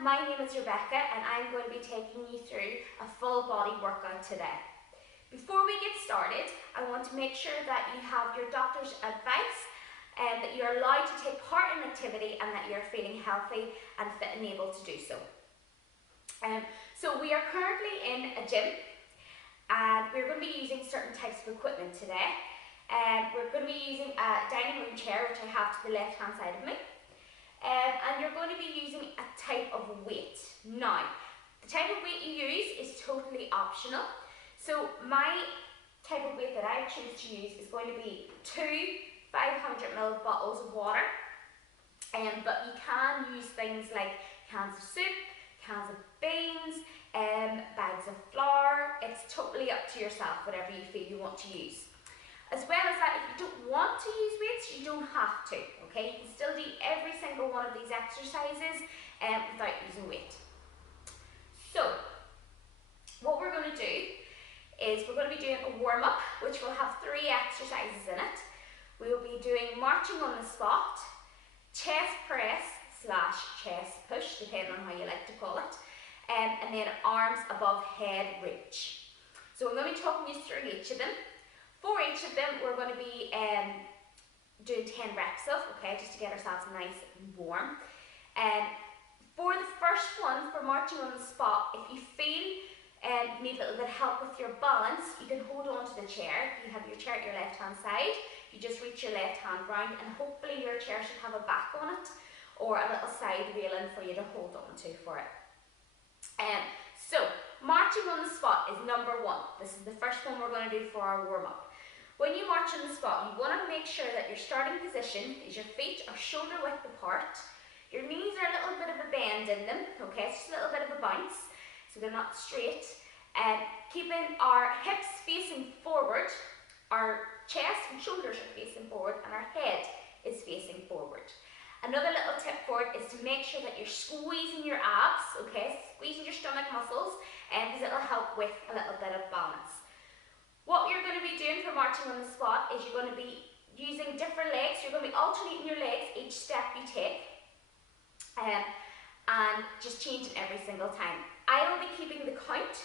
my name is Rebecca and I'm going to be taking you through a full body workout today. Before we get started, I want to make sure that you have your doctor's advice and that you're allowed to take part in activity and that you're feeling healthy and fit and able to do so. So we are currently in a gym and we're going to be using certain types of equipment today. We're going to be using a dining room chair, which I have to the left hand side of me. And you're going to be using a type of weight. Now, the type of weight you use is totally optional. So my type of weight that I choose to use is going to be 2 500ml bottles of water. But you can use things like cans of soup, cans of beans, bags of flour. It's totally up to yourself, whatever you feel you want to use. As well as that, if you don't want to use weights, you don't have to, okay? You can still do every single one of these exercises without using weight. So, what we're going to do is we're going to be doing a warm-up, which will have 3 exercises in it. We will be doing marching on the spot, chest press / chest push, depending on how you like to call it, and then arms above head reach. So I'm going to be talking you through each of them. For each of them, we're going to be doing 10 reps of, okay, just to get ourselves nice and warm. For the first one, for marching on the spot, if you feel you need a little bit of help with your balance, you can hold on to the chair. You have your chair at your left hand side. You just reach your left hand round and hopefully your chair should have a back on it or a little side railing for you to hold on to for it. So, marching on the spot is number 1. This is the first one we're going to do for our warm-up. When you march on the spot, you want to make sure that your starting position is your feet are shoulder width apart. Your knees are a little bit of a bend in them, okay, it's just a little bit of a bounce, so they're not straight. Keeping our hips facing forward, our chest and shoulders are facing forward, and our head is facing forward. Another little tip for it is to make sure that you're squeezing your abs, okay, squeezing your stomach muscles, because it'll help with a little bit of balance. What you're going to be doing for marching on the spot is you're going to be using different legs. You're going to be alternating your legs each step you take, and just changing every single time. I will be keeping the count,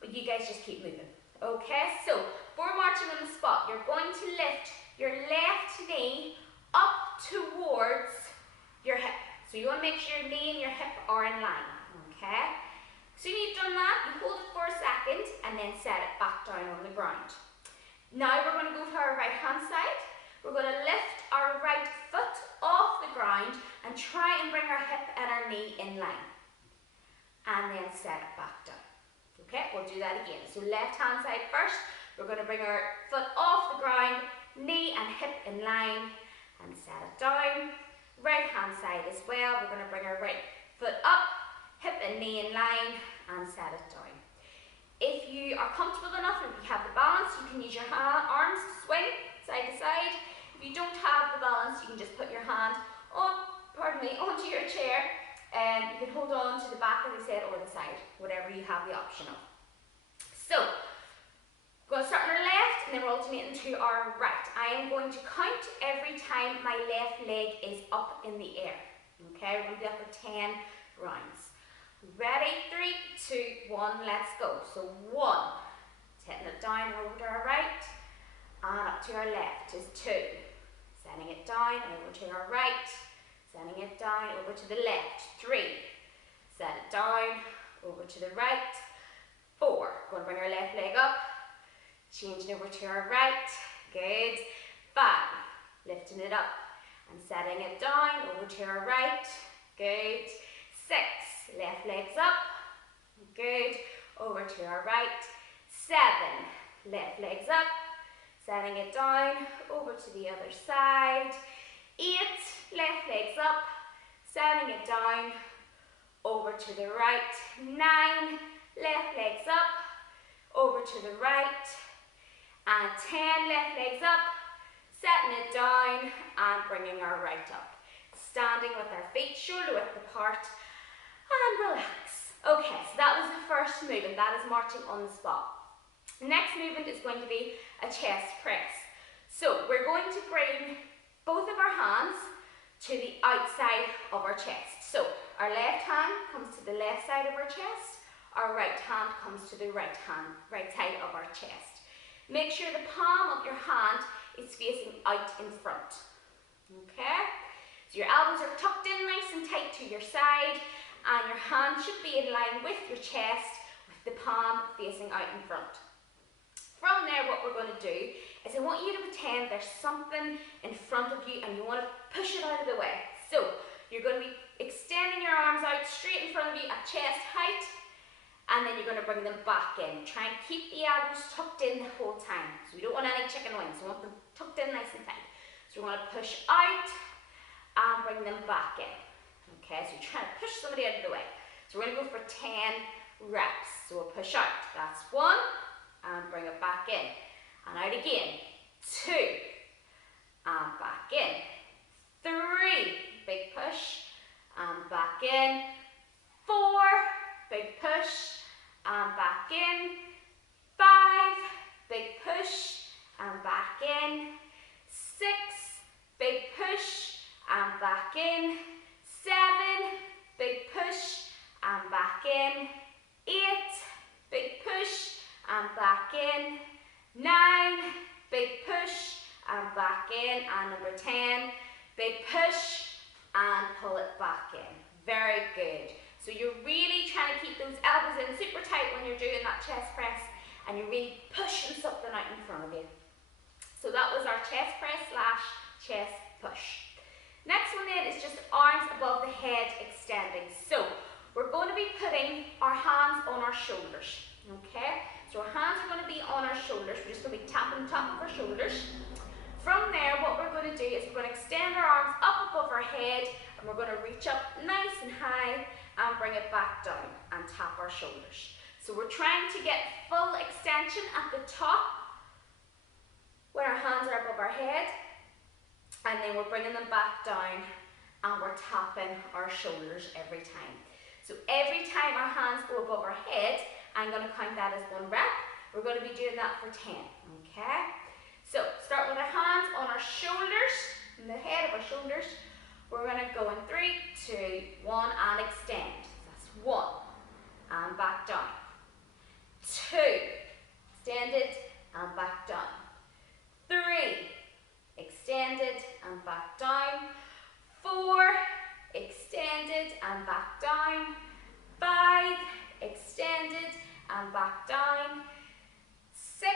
but you guys just keep moving. Okay, so for marching on the spot, you're going to lift your left knee up towards your hip. So you want to make sure your knee and your hip are in line. Okay. So when you've done that, you hold it for a second and then set it back down on the ground. Now we're going to go to our right hand side. We're going to lift our right foot off the ground and try and bring our hip and our knee in line. And then set it back down. Okay, we'll do that again. So left hand side first. We're going to bring our foot off the ground, knee and hip in line, and set it down. Right hand side as well. We're going to bring our right foot up, hip and knee in line, and set it down. If you are comfortable enough, if you have the balance, you can use your arms to swing side to side. If you don't have the balance, you can just put your hand onto your chair, and you can hold on to the back, as I said, or the side, whatever you have the option of. So, we're going to start on our left, and then we're alternating to our right. I am going to count every time my left leg is up in the air. Okay, we're going to do that for 10 rounds. Ready? 3, 2, 1, let's go. So 1, setting it down over to our right, and up to our left is 2. Setting it down over to our right, setting it down over to the left. 3, set it down over to the right. 4, going to bring our left leg up, changing over to our right. Good. 5, lifting it up and setting it down over to our right. Good. 6, left legs up. Good. Over to our right. 7, left legs up. Setting it down over to the other side. 8, left legs up. Setting it down over to the right. 9, left legs up. Over to the right. And 10, left legs up. Setting it down and bringing our right up. Standing with our feet shoulder width apart. And relax. Okay, so that was the first movement. That is marching on the spot. The next movement is going to be a chest press. So we're going to bring both of our hands to the outside of our chest. So our left hand comes to the left side of our chest, our right hand comes to the right side of our chest. Make sure the palm of your hand is facing out in front. Okay? So your elbows are tucked in nice and tight to your side, and your hand should be in line with your chest, with the palm facing out in front. From there, what we're going to do is I want you to pretend there's something in front of you and you want to push it out of the way. So you're going to be extending your arms out straight in front of you at chest height, and then you're going to bring them back in. Try and keep the elbows tucked in the whole time. So we don't want any chicken wings, we want them tucked in nice and tight. So we're going to push out and bring them back in. Okay, so you're trying to push somebody out of the way. So we're going to go for 10 reps. So we'll push out. That's 1, and bring it back in. And out again. 2, and back in. 3, big push, and back in. 4, big push, and back in. 5, big push, and back in. 6, big push, and back in. 7, big push, and back in. 8, big push, and back in. 9, big push, and back in. And number 10, big push, and pull it back in. Very good. So you're really trying to keep those elbows in super tight when you're doing that chest press, and you're really pushing something out in front of you. So that was our chest press / chest push. Next one then is just arms above the head extending. So we're going to be putting our hands on our shoulders. Okay? So our hands are going to be on our shoulders. We're just going to be tapping the top of our shoulders. From there, what we're going to do is we're going to extend our arms up above our head, and we're going to reach up nice and high and bring it back down and tap our shoulders. So we're trying to get full extension at the top when our hands are above our head, and then we're bringing them back down and we're tapping our shoulders every time. So every time our hands go above our head, I'm going to count that as 1 rep. We're going to be doing that for 10, okay? So start with our hands on our shoulders, in the head of our shoulders. We're going to go in 3, 2, 1 and extend. That's 1 and back down. 2, extended and back down. 3, extended and back down. 4, extended and back down. 5, extended and back down. 6,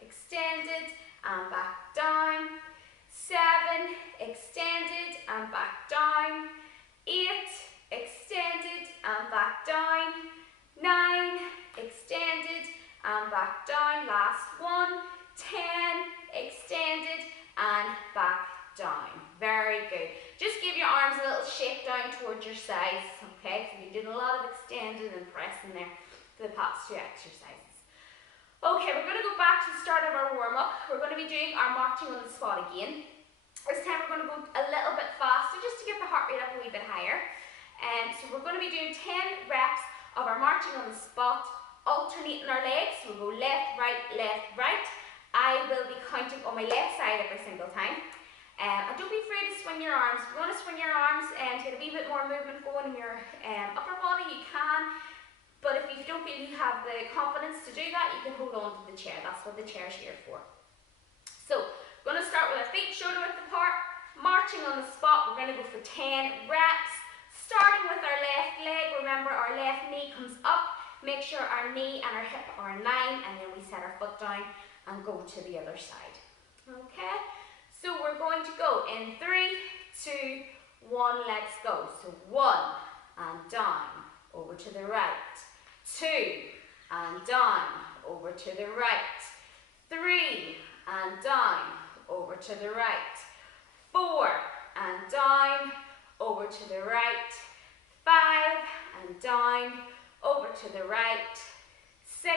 extended and back down. 7, extended and back down. 8, extended and back down. 9, extended and back down. Last one. 10, extended and back down. Very good. Just give your arms a little shake down towards your sides, okay? So you're doing a lot of extending and pressing there for the past 2 exercises. Okay, we're going to go back to the start of our warm-up. We're going to be doing our marching on the spot again. This time we're going to go a little bit faster just to get the heart rate up a wee bit higher. So we're going to be doing 10 reps of our marching on the spot, alternating our legs. So we'll go left, right, left, right. I will be counting on my left side every single time. And don't be afraid to swing your arms. If you want to swing your arms and get a wee bit more movement going in your upper body, you can. But if you don't feel you have the confidence to do that, you can hold on to the chair. That's what the chair is here for. So, we're going to start with our feet shoulder width apart, marching on the spot. We're going to go for 10 reps. Starting with our left leg, remember our left knee comes up. Make sure our knee and our hip are in line, and then we set our foot down and go to the other side. Okay? So we're going to go in 3, 2, 1, let's go. So 1 and down, over to the right. 2 and down, over to the right. 3 and down, over to the right. 4 and down, over to the right. 5 and down, over to the right. 6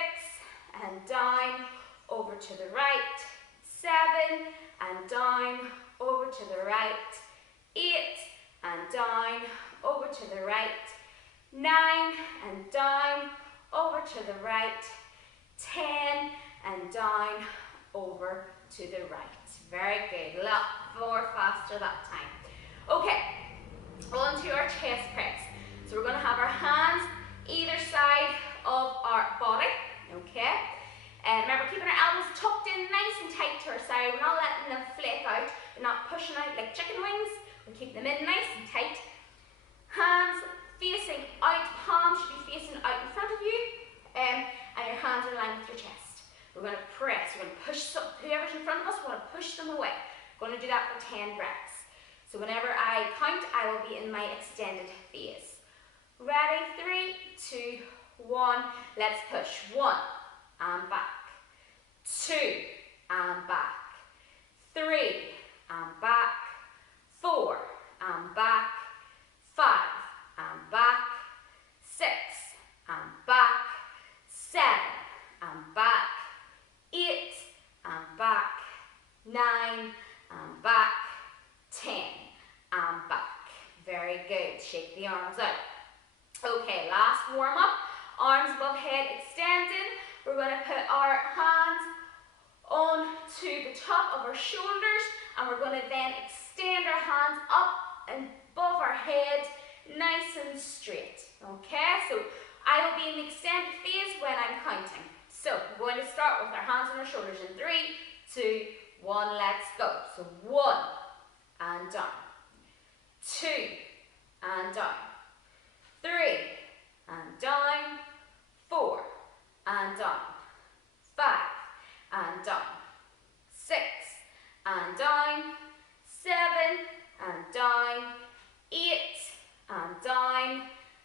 and down, over to the right. 7 and down, over to the right. 8 and down, over to the right. 9 and down, over to the right. 10 and down, over to the right. Very good. A lot more faster that time. Okay, on to our chest press. So we're going to have our hands either side of our body, okay? And remember, keeping our elbows tucked in nice and tight to our side. We're not letting them flake out. We're not pushing out like chicken wings. We're keeping them in nice and tight. Hands facing out, palms should be facing out in front of you, and your hands are in line with your chest. We're going to press, we're going to push whoever's in front of us, we're going to push them away. We're going to do that for 10 breaths. So whenever I count, I will be in my extended phase. Ready? 3, 2, 1. Let's push. 1 and back. 2 and back. 3 and back. 4 and back. 5 and back. 6 and back. 7 and back. 8 and back. 9 and back. 10 and back. Very good. Shake the arms out. Okay, last warm up. Arms above head extended. We're going to put our hands onto the top of our shoulders, and we're going to then extend our hands up and above our head, nice and straight. Okay, so I will be in the extended phase when I'm counting. So we're going to start with our hands on our shoulders in 3, 2, 1, let's go. So 1 and down, 2 and down, 3 and down, 4 and down, 5 and down, 6 and down, 7 and down, 8 and down,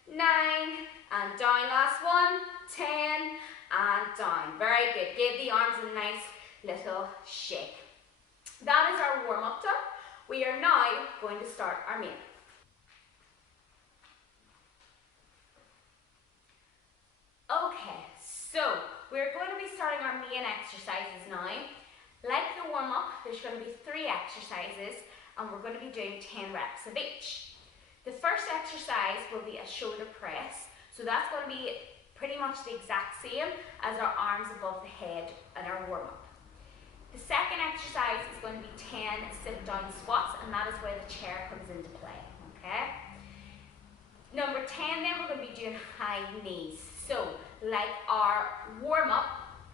9 and down, last one, 10 and down. Very good. Give the arms a nice little shake. That is our warm-up done. We are now going to start our meal. Okay, so we're going to be starting our main exercises now. Like the warm-up, there's going to be 3 exercises, and we're going to be doing 10 reps of each. The first exercise will be a shoulder press, so that's going to be pretty much the exact same as our arms above the head and our warm-up. The second exercise is going to be 10 sit-down squats, and that is where the chair comes into play, okay? Number 10 then, we're going to be doing high knees. So, like our warm-up,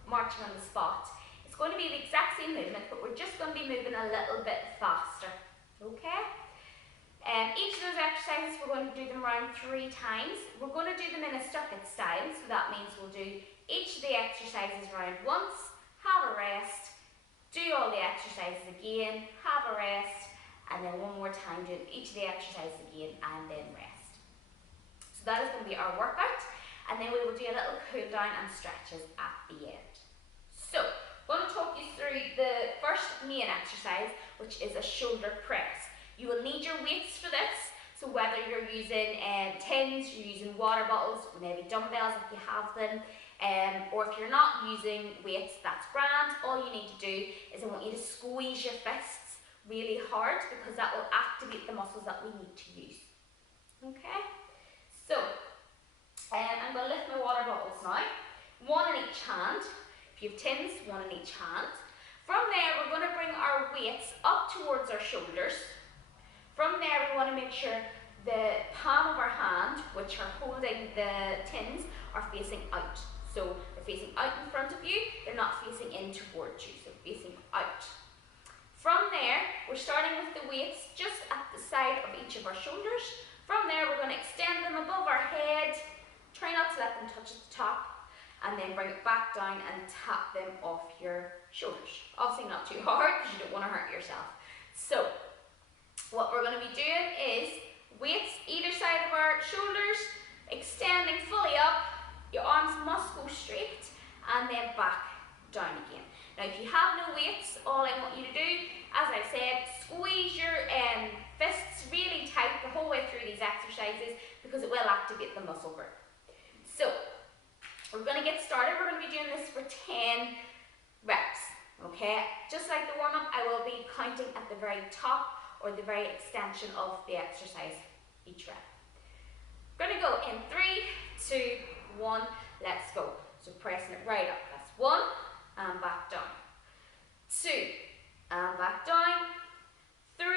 marching on the spot, it's going to be the exact same movement, but we're just going to be moving a little bit faster, okay? Each of those exercises, we're going to do them around 3 times. We're going to do them in a stuck-it style, so that means we'll do each of the exercises around once, have a rest, do all the exercises again, have a rest, and then one more time do each of the exercises again, and then rest. So that is going to be our workout, and then we will do a little cool down and stretches at the end. So, I'm going to talk you through the first main exercise, which is a shoulder press. You will need your weights for this, so whether you're using tins, you're using water bottles, maybe dumbbells if you have them, or if you're not using weights, that's grand. All you need to do is I want you to squeeze your fists really hard, because that will activate the muscles that we need to use. Okay? So, I'm going to lift my water bottles now, 1 in each hand. If you have tins, 1 in each hand. From there, we're going to bring our weights up towards our shoulders. From there, we want to make sure the palm of our hand, which are holding the tins, are facing out. So they're facing out in front of you, they're not facing in towards you, so facing out. From there, we're starting with the weights just at the side of each of our shoulders. From there, we're going to extend them above our head, try not to let them touch at the top, and then bring it back down and tap them off your shoulders. Obviously not too hard, because you don't want to hurt yourself. So, what we're going to be doing is weights either side of our shoulders, extending fully up. Your arms must go straight, and then back down again. Now, if you have no weights, all I want you to do, as I said, squeeze your fists really tight the whole way through these exercises, because it will activate the muscle group. So, we're going to get started. We're going to be doing this for 10 reps, okay? Just like the warm-up, I will be counting at the very top or the very extension of the exercise each rep. We're going to go in 3, 2, 1, let's go. So pressing it right up. That's 1 and back down. 2 and back down. 3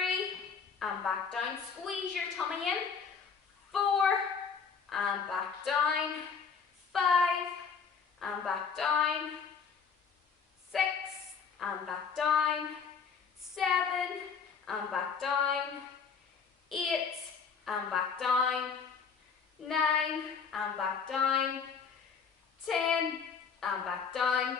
and back down. Squeeze your tummy in. 4 and back down, 5 and back down, 6 and back down, 7 and back down, 8 and back down, 9 and back down, 10 and back down.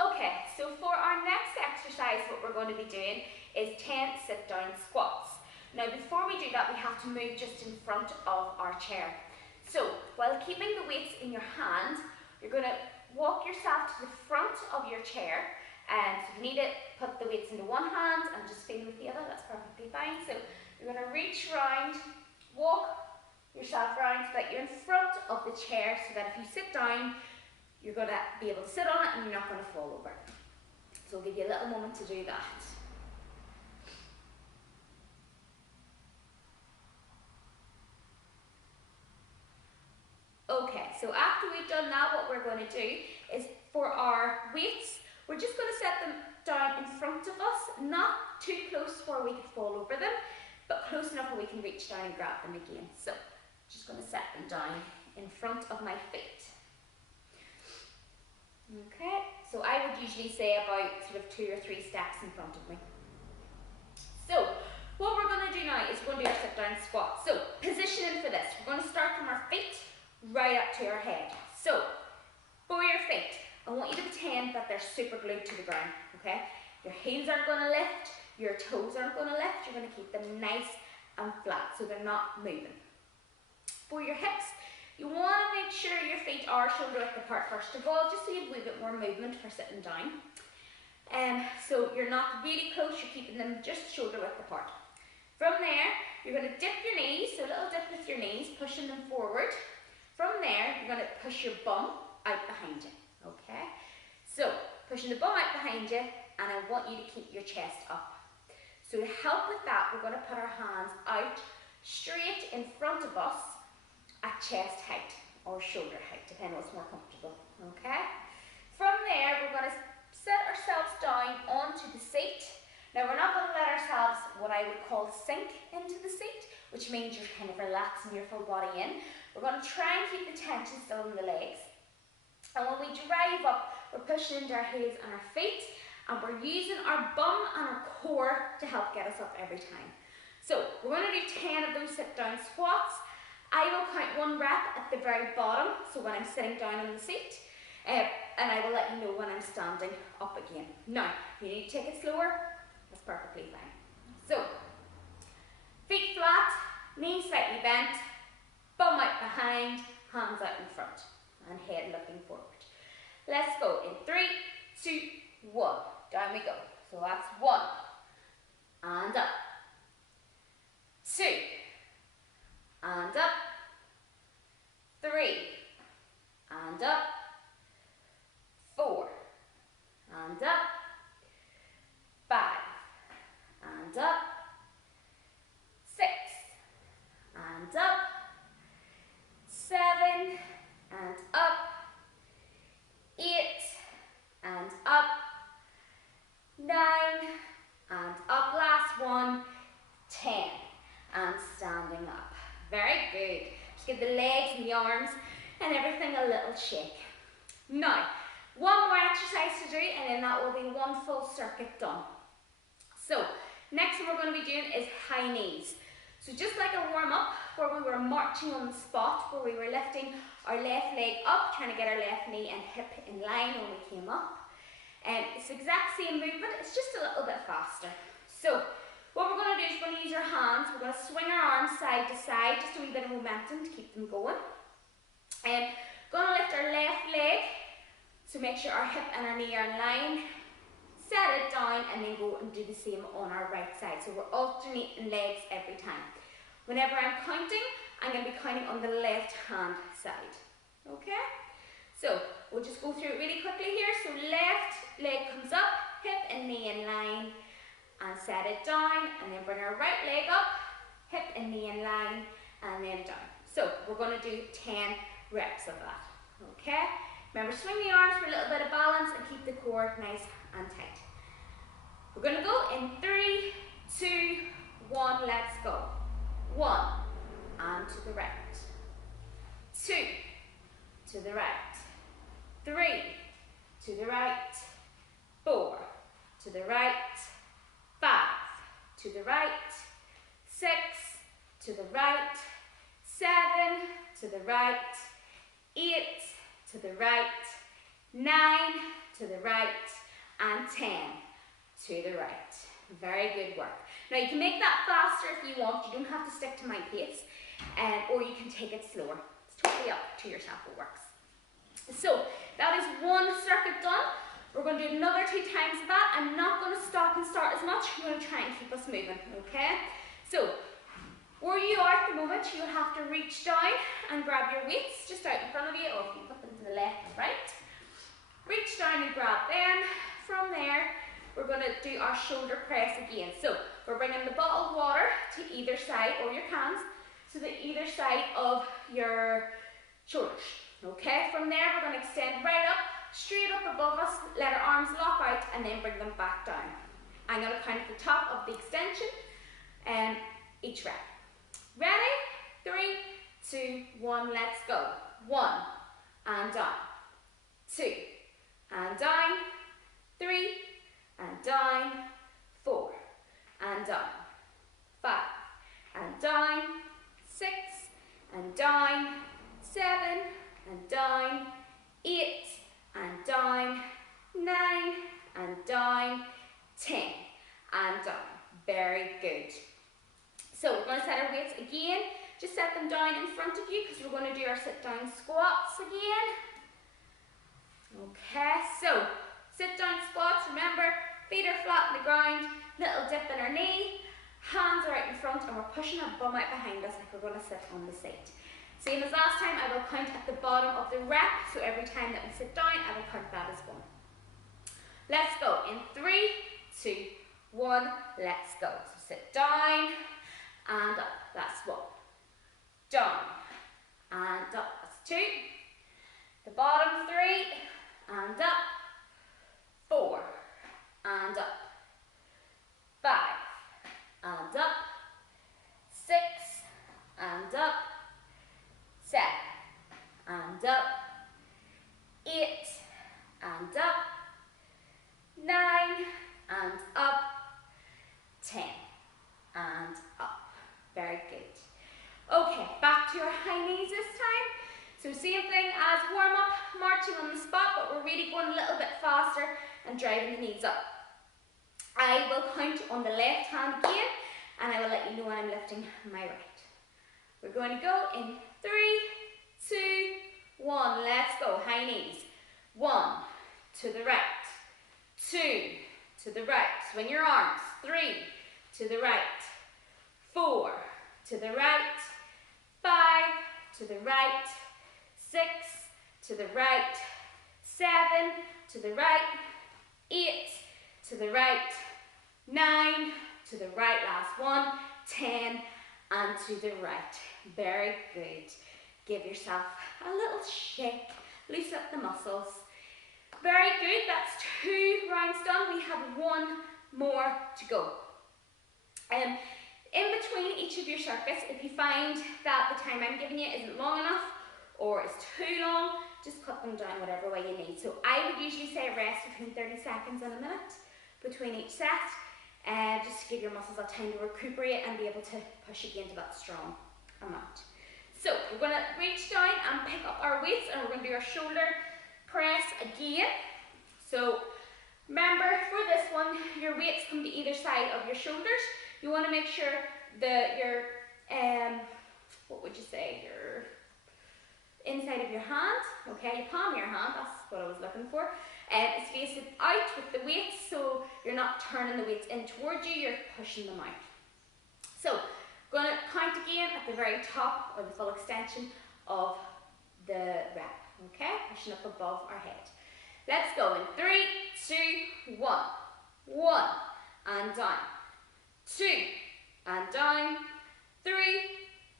Okay, so for our next exercise, what we're going to be doing is 10 sit-down squats. Now before we do that, we have to move just in front of our chair. So while keeping the weights in your hand, you're going to walk yourself to the front of your chair, and if you need it, put the weights into one hand and just feel with the other, that's perfectly fine. So you're going to reach round, walk yourself round so that you're in front of the chair, so that if you sit down, you're going to be able to sit on it and you're not going to fall over. So I'll give you a little moment to do that. Okay, so after we've done that, what we're going to do is for our weights, we're just going to set them down in front of us, not too close where we could fall over them, but close enough where we can reach down and grab them again. So, just going to set them down in front of my feet. Okay, so I would usually say about sort of 2 or 3 steps in front of me. So, what we're going to do now is we're going to do our sit down squat. So, positioning for this, we're going to start from our feet right up to our head. So, for your feet, I want you to pretend that they're super glued to the ground, okay? Your heels aren't going to lift, your toes aren't going to lift, you're going to keep them nice and flat so they're not moving. For your hips, you want to make sure your feet are shoulder width apart first of all, just so you have a wee bit more movement for sitting down. So you're not really close, you're keeping them just shoulder width apart. From there, you're going to dip your knees, so a little dip with your knees, pushing them forward. From there, you're going to push your bum out behind you, okay? So, pushing the bum out behind you, and I want you to keep your chest up. So to help with that, we're going to put our hands out straight in front of us at chest height or shoulder height, depending on what's more comfortable, okay? From there, we're going to set ourselves down onto the seat. Now, we're not going to let ourselves, what I would call, sink into the seat, which means you're kind of relaxing your full body in. We're going to try and keep the tension still in the legs. And when we drive up, we're pushing into our heels and our feet, and we're using our bum and our core to help get us up every time. So we're going to do 10 of those sit-down squats. I will count 1 rep at the very bottom, so when I'm sitting down on the seat, and I will let you know when I'm standing up again. Now, if you need to take it slower, that's perfectly fine. So, feet flat, knees slightly bent, bum out behind, hands out in front, and head looking forward. Let's go in 3, 2, 1. Down we go. So that's 1, and up, 2, and up, 3, and up, 4, and up, 5, and up, 6, and up, 7, and up, 8, and up, 9, and up, last one, 10, and standing up. Very good. Just give the legs and the arms and everything a little shake. Now, 1 more exercise to do, and then that will be 1 full circuit done. So, next one we're going to be doing is high knees. So just like a warm up where we were marching on the spot, where we were lifting our left leg up, trying to get our left knee and hip in line when we came up. And it's the exact same movement, it's just a little bit faster. So what we're going to do is we're going to use our hands, we're going to swing our arms side to side, just a wee bit of momentum to keep them going. And going to lift our left leg, so make sure our hip and our knee are in line. Set it down and then go and do the same on our right side. So we're alternating legs every time. Whenever I'm counting, I'm going to be counting on the left hand side. Okay? So we'll just go through it really quickly here. So left leg comes up, hip and knee in line, and set it down, and then bring our right leg up, hip and knee in line, and then down. So we're going to do 10 reps of that. Okay? Remember, swing the arms for a little bit of balance and keep the core nice and tight. We're going to go in 3, 2, 1, let's go. 1, and to the right. 2, to the right. 3, to the right. 4, to the right. 5, to the right. 6, to the right. 7, to the right. 8, to the right. 9, to the right. And 10, to the right. Very good work. Now you can make that faster if you want. You don't have to stick to my pace, or you can take it slower. It's totally up to yourself what works. So that is one circuit done. We're going to do another 2 times of that. I'm not going to stop and start as much. I'm going to try and keep us moving, okay? So where you are at the moment, you'll have to reach down and grab your weights just out in front of you, or if you put them to the left and right. Reach down and grab them. From there, we're going to do our shoulder press again. So we're bringing the bottle of water to either side, or your cans, to the either side of your shoulders. Okay, from there we're going to extend right up, straight up above us, let our arms lock out, and then bring them back down. I'm going to count at the top of the extension, each rep. Ready? 3, 2, 1, let's go. 1, and down. 2, and down. 3, and down. 4, and down. 5, and down. 6, and down. 7, and down. 8, and down. 9, and down. 10, and down. Very good. So we're going to set our weights again. Just set them down in front of you, because we're going to do our sit down squats again. Okay, so sit down squats. Remember, feet are flat on the ground, little dip in our knee, hands are out in front, and we're pushing our bum out behind us like we're going to sit on the seat. Same as last time, I will count at the bottom of the rep, so every time that we sit down, I will count that as 1. Let's go. In 3, 2, 1, let's go. So sit down and up. That's 1. Down and up. That's 2. The bottom 3 and up. 4 and up. 5 and up. 6 and up. 7 and up. 8 and up. 9 and up. 10 and up. Very good. Okay, back to our high knees this time. So same thing as warm up, marching on the spot, but we're really going a little bit faster and driving the knees up. I will count on the left hand again, and I will let you know when I'm lifting my right. We're going to go in 3, 2, 1. Let's go. High knees. 1, to the right. 2, to the right. Swing your arms. 3, to the right. 4, to the right. 5, to the right. 6, to the right. 7, to the right. 8, to the right. 9, to the right. Last one. 10, and to the right. Very good. Give yourself a little shake. Loosen up the muscles. Very good. That's 2 rounds done. We have 1 more to go. In between each of your circuits, if you find that the time I'm giving you isn't long enough or it's too long, just cut them down whatever way you need. So I would usually say rest between 30 seconds and a minute between each set, just to give your muscles a time to recuperate and be able to push again to that strong amount. So we're going to reach down and pick up our weights, and we're going to do our shoulder press again. So remember, for this one, your weights come to either side of your shoulders. You want to make sure that your, what would you say, your inside of your hand, okay, your palm of your hand, that's what I was looking for, is facing out with the weights, so you're not turning the weights in towards you, you're pushing them out. So, going to count again at the very top, or the full extension of the rep, okay, pushing up above our head. Let's go in 3, 2, 1, 1, and down, 2, and down, 3,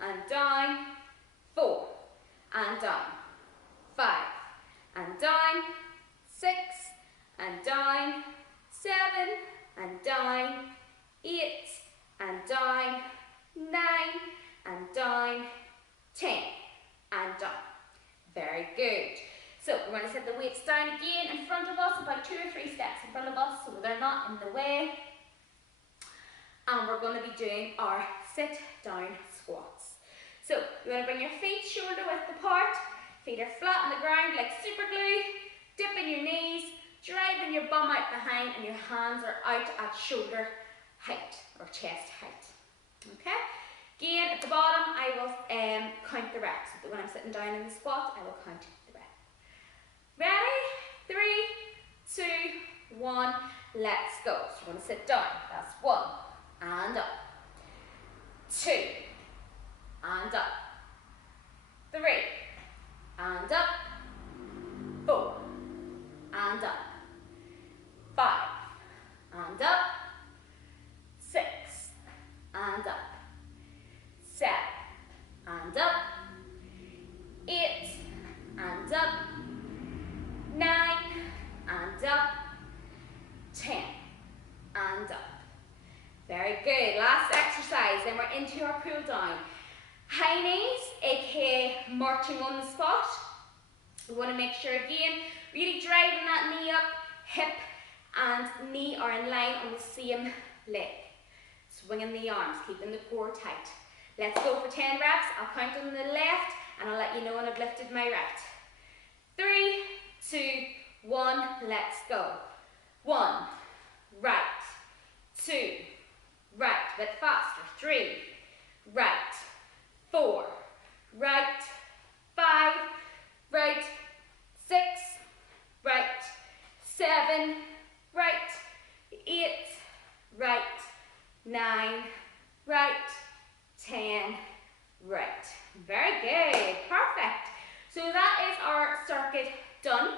and down, 4, and down, 5, and down, 6, and down, 7, and down, 8, and down, 9, and down, 10 and down. Very good. So we're going to set the weights down again in front of us, about 2 or 3 steps in front of us so they're not in the way. And we're going to be doing our sit down squats. So you want to bring your feet shoulder width apart, feet are flat on the ground like super glue, dipping your knees, driving your bum out behind, and your hands are out at shoulder height or chest height. Okay? Again, at the bottom, I will count the reps. So when I'm sitting down in the squat, I will count the reps. Ready? 3, 2, 1, let's go. So we're going to sit down. That's 1, and up. 2, and up. 3, and up. 4, and up. 5, and up. 6, and up. 7, and up. 8, and up. 9, and up. 10, and up. Very good. Last exercise, then we're into our cool down. High knees, aka marching on the spot. We want to make sure again, really driving that knee up, hip and knee are in line on the same leg. Swinging the arms, keeping the core tight. Let's go for 10 reps. I'll count on the left and I'll let you know when I've lifted my right. 3, 2, 1, let's go. 1, right, 2, right, a bit faster, 3, right, 4, right, 5, right, 6, right, 7, right, 8, right, 9, right, 10, right. Very good, perfect. So that is our circuit done.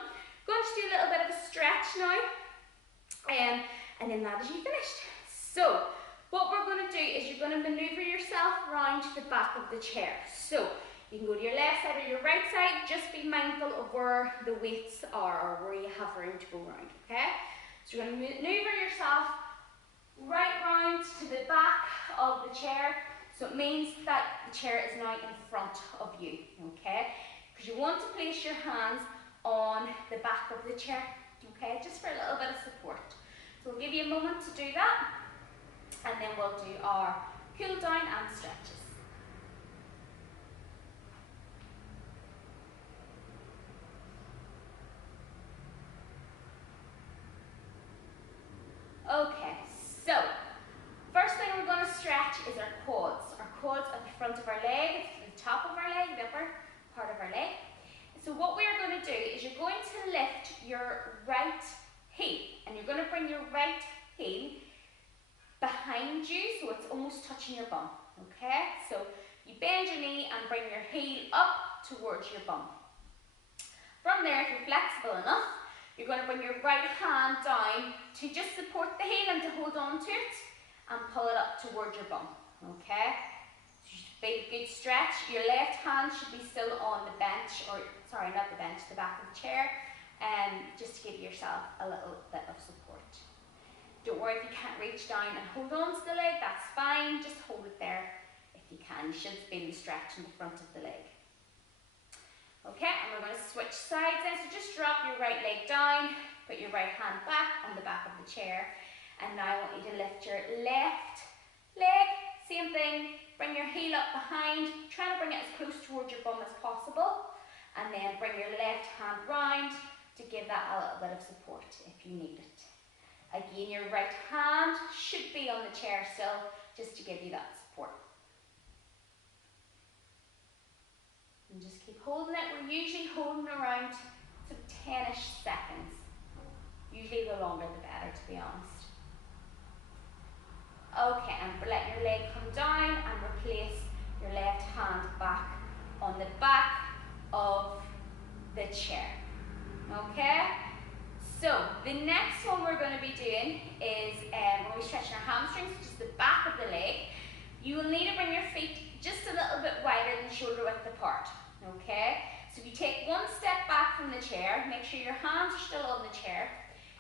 Going to do a little bit of a stretch now, and then that is you finished. So what we're going to do is you're going to maneuver yourself around to the back of the chair. So you can go to your left side or your right side, just be mindful of where the weights are or where you have room to go around, okay? So you're going to maneuver yourself right round to the back of the chair. So it means that the chair is now in front of you, okay? Because you want to place your hands on the back of the chair, okay? Just for a little bit of support. So we'll give you a moment to do that, and then we'll do our cool down and stretches. Okay, so first thing we're going to stretch is our quads. Our quads at the front of our leg, the top of our leg, the upper part of our leg. So what we are going to do is you're going to lift your right heel, and you're going to bring your right heel behind you so it's almost touching your bum, okay? So you bend your knee and bring your heel up towards your bum. From there, if you're flexible enough, you're going to bring your right hand down to just support the heel and to hold on to it and pull it up towards your bum, okay? So you should feel a good stretch. Your left hand should be still on the bench, or sorry, not the bench, the back of the chair, just to give yourself a little bit of support. Don't worry if you can't reach down and hold on to the leg, that's fine, just hold it there if you can. You should feel the stretch in the front of the leg. Okay, and we're going to switch sides then, so just drop your right leg down, put your right hand back on the back of the chair, and now I want you to lift your left leg, same thing, bring your heel up behind, try to bring it as close towards your bum as possible, and then bring your left hand round to give that a little bit of support if you need it. Again, your right hand should be on the chair still, just to give you that support. And just keep holding it. We're usually holding around 10-ish seconds. Usually the longer the better, to be honest. Okay, and let your leg come down and replace your left hand back on the back of the chair. Okay? So, the next one we're going to be doing is when we're stretching our hamstrings, which is the back of the leg. You will need to bring your feet just a little bit wider than shoulder width apart. Okay? So if you take one step back from the chair, make sure your hands are still on the chair.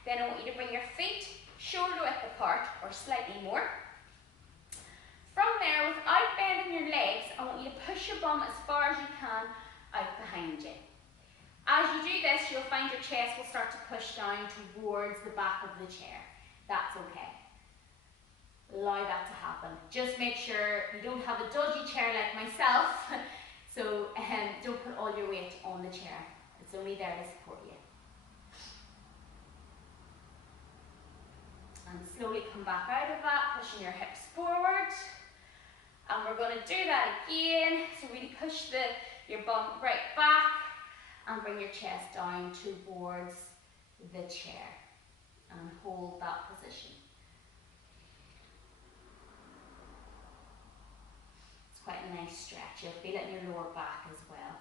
Then I want you to bring your feet shoulder width apart or slightly more. From there, without bending your legs, I want you to push your bum as far as you can out behind you. As you do this, you'll find your chest will start to push down towards the back of the chair. That's okay. Allow that to happen. Just make sure you don't have a dodgy chair like myself, so don't put all your weight on the chair. It's only there to support you. And slowly come back out of that, pushing your hips forward. And we're going to do that again. So really push your bum right back and bring your chest down towards the chair. And hold that position. It's quite a nice stretch. You'll feel it in your lower back as well.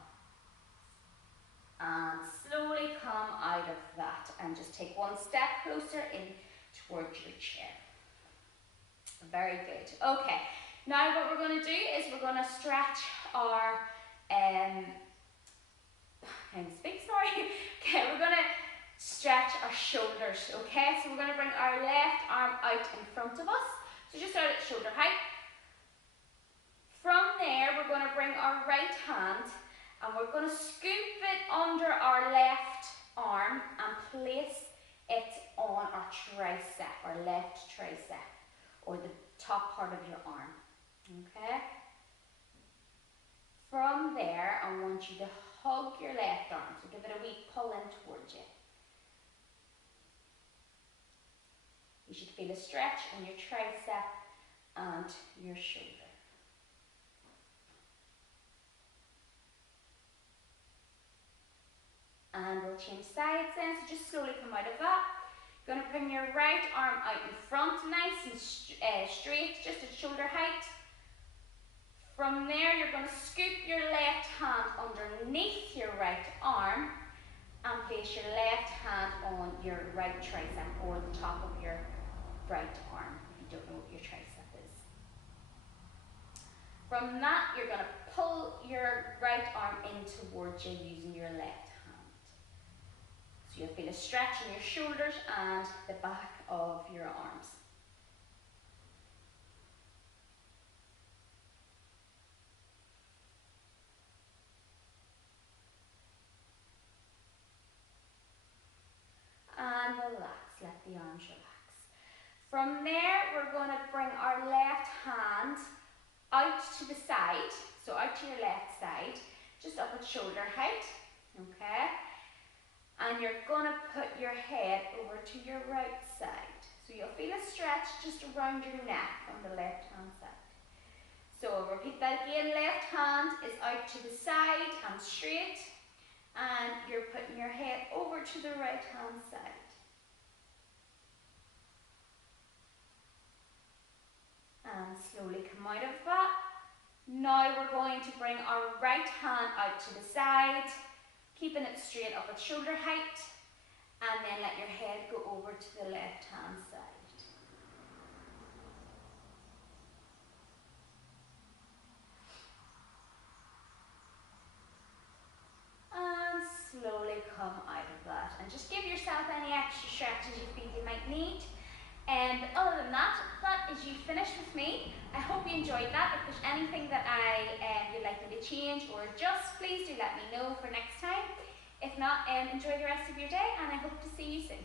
And slowly come out of that and just take one step closer in towards your chair. Very good. Okay, now what we're going to do is we're going to stretch our, Okay, we're going to stretch our shoulders, okay? So we're going to bring our left arm out in front of us. So just out at shoulder height. From there, we're going to bring our right hand and we're going to scoop it under our left arm and place it on our tricep, our left tricep, or the top part of your arm, okay? From there, I want you to hug your left arm, so give it a wee pull in towards you. You should feel a stretch in your tricep and your shoulder. And we'll change sides then, so just slowly come out of that. You're going to bring your right arm out in front, nice and straight, just at shoulder height. From there, you're going to scoop your left hand underneath your right arm and place your left hand on your right tricep or the top of your right arm, if you don't know what your tricep is. From that, you're going to pull your right arm in towards you using your left hand. So you'll feel a stretch in your shoulders and the back of your arms. And relax, let the arms relax. From there, we're going to bring our left hand out to the side, so out to your left side, just up at shoulder height, okay? And you're going to put your head over to your right side. So you'll feel a stretch just around your neck on the left hand side. So I'll repeat that again, left hand is out to the side and straight. And you're putting your head over to the right hand side. And slowly come out of that. Now we're going to bring our right hand out to the side, keeping it straight up at shoulder height, and then let your head go over to the left hand side. And slowly come out of that. And just give yourself any extra stretches you feel you might need. And other than that, that is you finished with me. I hope you enjoyed that. If there's anything that you'd like me to change or adjust, please do let me know for next time. If not, enjoy the rest of your day and I hope to see you soon.